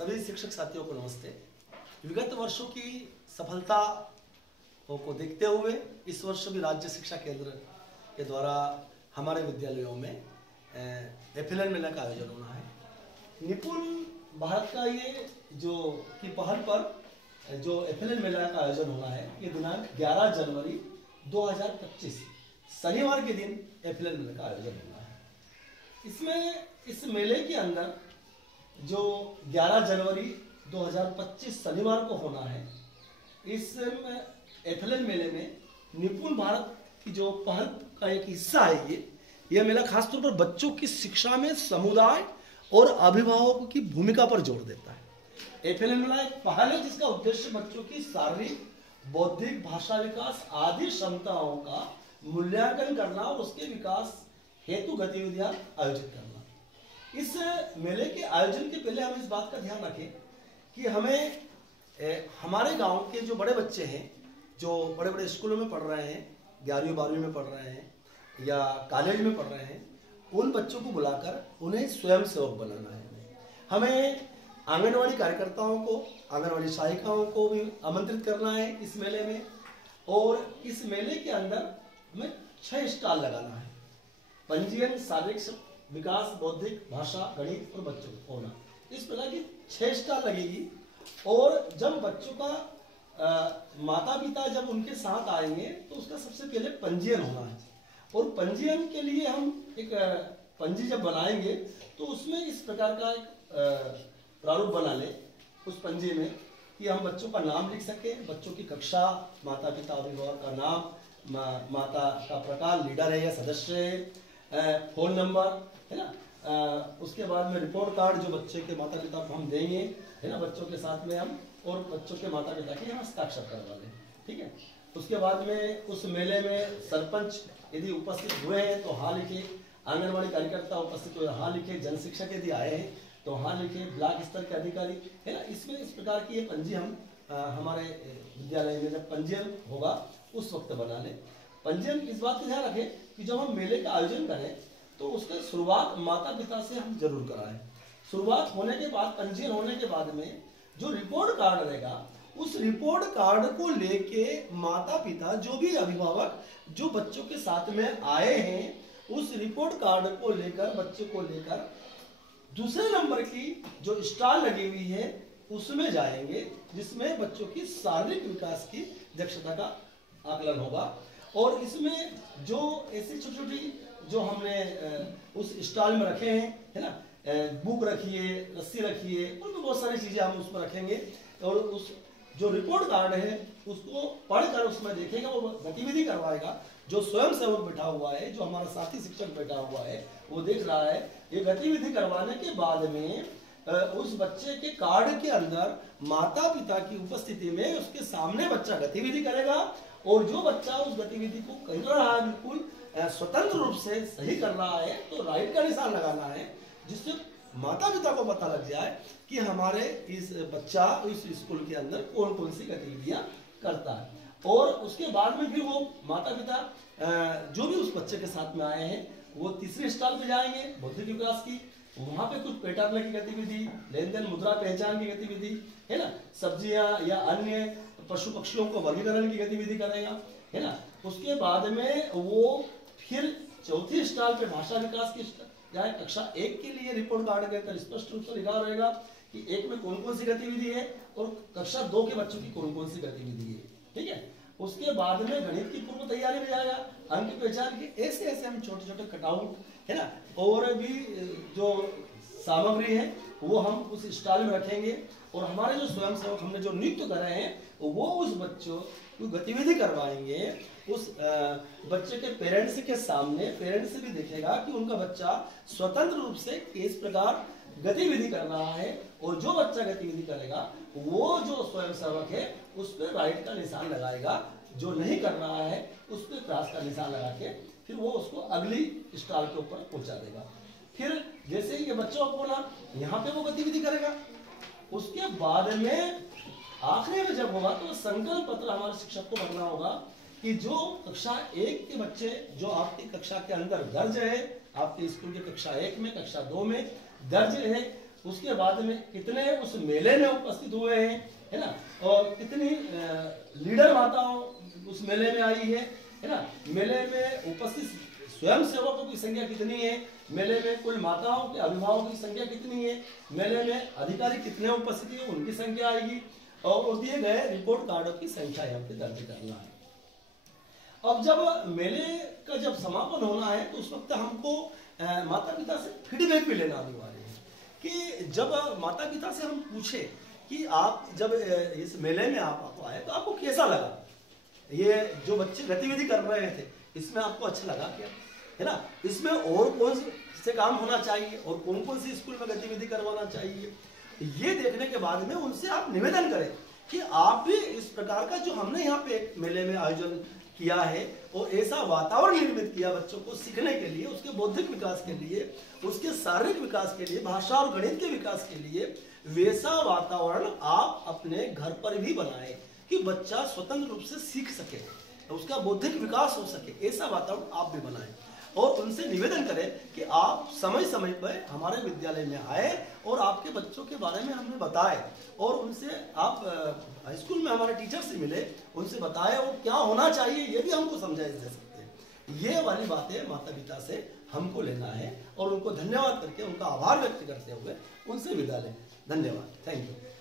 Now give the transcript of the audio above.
सभी शिक्षक साथियों को नमस्ते। विगत वर्षों की सफलता को देखते हुए इस वर्ष भी राज्य शिक्षा केंद्र के द्वारा हमारे विद्यालयों में एफएलएन मेला का आयोजन होना है। निपुण भारत का ये जो की पहल पर जो एफएलएन मेला का आयोजन होना है, ये दिनांक 11 जनवरी 2025 शनिवार के दिन एफएलएन मेला का आयोजन होना है। इसमें इस मेले के अंदर जो 11 जनवरी 2025 शनिवार को होना है, इस एफएलएन मेले में निपुण भारत की जो पहल का एक हिस्सा है, यह मेला खासतौर पर बच्चों की शिक्षा में समुदाय और अभिभावकों की भूमिका पर जोर देता है। एफएलएन मेला एक पहल है जिसका उद्देश्य बच्चों की शारीरिक, बौद्धिक, भाषा विकास आदि क्षमताओं का मूल्यांकन करना और उसके विकास हेतु गतिविधियां आयोजित करना। इस मेले के आयोजन के पहले हम इस बात का ध्यान रखें कि हमें हमारे गांव के जो बड़े बच्चे हैं, जो बड़े बड़े स्कूलों में पढ़ रहे हैं, 11वीं 12वीं में पढ़ रहे हैं या कॉलेज में पढ़ रहे हैं, उन बच्चों को बुलाकर उन्हें स्वयं सेवक बनाना है। हमें आंगनवाड़ी कार्यकर्ताओं को, आंगनवाड़ी सहायिकाओं को भी आमंत्रित करना है इस मेले में। और इस मेले के अंदर हमें 6 स्टॉल लगाना है। पंजीयन, शारीरिक विकास, बौद्धिक, भाषा, गणित और बच्चों को होना, इस प्रकार की 6 स्टॉल लगेगी। और जब बच्चों का माता पिता जब उनके साथ आएंगे तो उसका सबसे पहले पंजीयन होना है। और पंजीयन के लिए हम एक पंजी जब बनाएंगे तो उसमें इस प्रकार का एक प्रारूप बना ले उस पंजी में कि हम बच्चों का नाम लिख सकें, बच्चों की कक्षा, माता पिता अभिभावक का नाम, माता का प्रकार, लीडर है या सदस्य है, फोन नंबर है ना। उसके बाद में रिपोर्ट कार्ड जो बच्चे के माता पिता को हम देंगे है ना, बच्चों के साथ में हम, और बच्चों के माता पिता के यहाँ हस्ताक्षर करवा लें, ठीक है। उसके बाद में उस मेले में सरपंच यदि उपस्थित हुए हैं तो हाँ लिखे, आंगनवाड़ी कार्यकर्ता उपस्थित हुए हाँ लिखे, जन शिक्षक यदि आए हैं तो हाँ लिखे, ब्लॉक स्तर के अधिकारी है ना। इसमें इस प्रकार की ये पंजी हम हमारे विद्यालय में जब पंजीयन होगा उस वक्त बना लें। पंजीयन इस बात का ध्यान रखें कि जब हम मेले का आयोजन करें तो उसका शुरुआत माता पिता से हम जरूर कराएं। शुरुआत होने के बाद, पंजीयन होने के बाद में जो रिपोर्ट कार्ड रहेगा, उस रिपोर्ट कार्ड को लेके माता पिता, जो भी अभिभावक जो बच्चों के साथ में आए हैं, उस रिपोर्ट कार्ड को लेकर, बच्चे को लेकर दूसरे नंबर की जो स्टॉल लगी हुई है उसमें जाएंगे, जिसमें बच्चों की शारीरिक विकास की दक्षता का आकलन होगा। और इसमें जो ऐसी छोटी छोटी जो हमने उस स्टॉल में रखे हैं है ना, बुक रखिए, रस्सी रखिए, उनमें बहुत सारी चीजें हम उसमें रखेंगे। और उस जो रिपोर्ट कार्ड है उसको पढ़कर उसमें देखेगा, वो गतिविधि करवाएगा। जो स्वयं सेवक बैठा हुआ है, जो हमारा साथी शिक्षक बैठा हुआ है, वो देख रहा है। ये गतिविधि करवाने के बाद में उस बच्चे के कार्ड के अंदर माता पिता की उपस्थिति में उसके सामने बच्चा गतिविधि करेगा। और जो बच्चा उस गतिविधि को कर रहा है बिल्कुल स्वतंत्र रूप से सही कर रहा है, तो राइट का निशान लगाना है, जिससे माता पिता को पता लग जाए कि हमारे इस बच्चा इस स्कूल के अंदर कौन कौन सी गतिविधियां करता है। और उसके बाद में फिर वो माता पिता जो भी उस बच्चे के साथ में आए हैं वो तीसरे स्टॉल पे जाएंगे, बौद्धिक विकास की। वहां पे कुछ पैटर्न की गतिविधि, लेन देन, मुद्रा पहचान की गतिविधि है ना, सब्जियां या अन्य पशु पक्षियों को वर्गीकरण की गतिविधि करेगा है ना। उसके बाद में वो फिर चौथी स्टॉल पे भाषा विकास की जाए। कक्षा 1 के लिए रिपोर्ट कार्ड के अंदर स्पष्ट रूप से लिखा रहेगा कि 1 में कौन कौन सी गतिविधि है और कक्षा 2 के बच्चों की कौन कौन सी गतिविधि है, ठीक है। उसके बाद में गणित की पूर्व तैयारी में जाएगा, अंक पहचान की, ऐसे ऐसे हम छोटे छोटे कटआउट है ना, और भी जो सामग्री है वो हम उस स्टॉल में रखेंगे। और हमारे जो स्वयं सेवक हमने जो नियुक्त करे हैं वो उस बच्चों को गतिविधि करवाएंगे। उस बच्चे के पेरेंट्स के सामने, पेरेंट्स भी देखेगा कि उनका बच्चा स्वतंत्र रूप से किस प्रकार गतिविधि कर रहा है। और जो बच्चा गतिविधि करेगा वो जो स्वयं सेवक है उस पर राइट का निशान लगाएगा, जो नहीं कर रहा है उस पर क्रॉस का निशान लगा के फिर वो उसको अगली स्टॉल के ऊपर पहुंचा देगा। फिर जैसे ही ये बच्चा बोला यहाँ पे वो गतिविधि करेगा। उसके बाद में आखिरी में जब होगा तो संकल्प पत्र हमारे शिक्षक को भरना होगा कि जो कक्षा 1 के बच्चे जो आपकी कक्षा के अंदर दर्ज है, आपके स्कूल के कक्षा 1 में, कक्षा 2 में दर्ज है, उसके बाद में कितने उस मेले में उपस्थित हुए हैं, है ना, और कितनी लीडर माताओं उस मेले में आई है ना, मेले में उपस्थित स्वयं सेवकों की संख्या कितनी है, मेले में कुल माताओं के अभिभावकों की संख्या कितनी है, मेले में अधिकारी कितने उपस्थित है उनकी संख्या आएगी, और दिए गए रिपोर्ट कार्डों की संख्या यहाँ पे दर्ज करना है। अब जब मेले का जब समापन होना है तो उस वक्त हमको माता पिता से फीडबैक भी लेना अनिवार्य है, कि जब माता पिता से हम पूछे कि आप जब इस मेले में आप आए तो आपको कैसा लगा, ये जो बच्चे गतिविधि कर रहे थे इसमें आपको अच्छा लगा क्या, है ना, इसमें और कौन से काम होना चाहिए और कौन कौन सी स्कूल में गतिविधि करवाना चाहिए, ये देखने के बाद में उनसे आप निवेदन करें कि आप भी इस प्रकार का जो हमने यहाँ पे एक मेले में आयोजन किया है और ऐसा वातावरण निर्मित किया बच्चों को सीखने के लिए, उसके बौद्धिक विकास के लिए, उसके शारीरिक विकास के लिए, भाषा और गणित के विकास के लिए, वैसा वातावरण आप अपने घर पर भी बनाएं कि बच्चा स्वतंत्र रूप से सीख सके, उसका बौद्धिक विकास हो सके, ऐसा वातावरण आप भी बनाएं। और उनसे निवेदन करें कि आप समय समय पर हमारे विद्यालय में आए और आपके बच्चों के बारे में हमें बताएं, और उनसे आप हाई स्कूल में हमारे टीचर से मिले, उनसे बताएं और क्या होना चाहिए ये भी हमको समझाइश दे सकते हैं। ये वाली बातें माता पिता से हमको लेना है और उनको धन्यवाद करके उनका आभार व्यक्त करते हुए उनसे विदा लें। धन्यवाद, थैंक यू।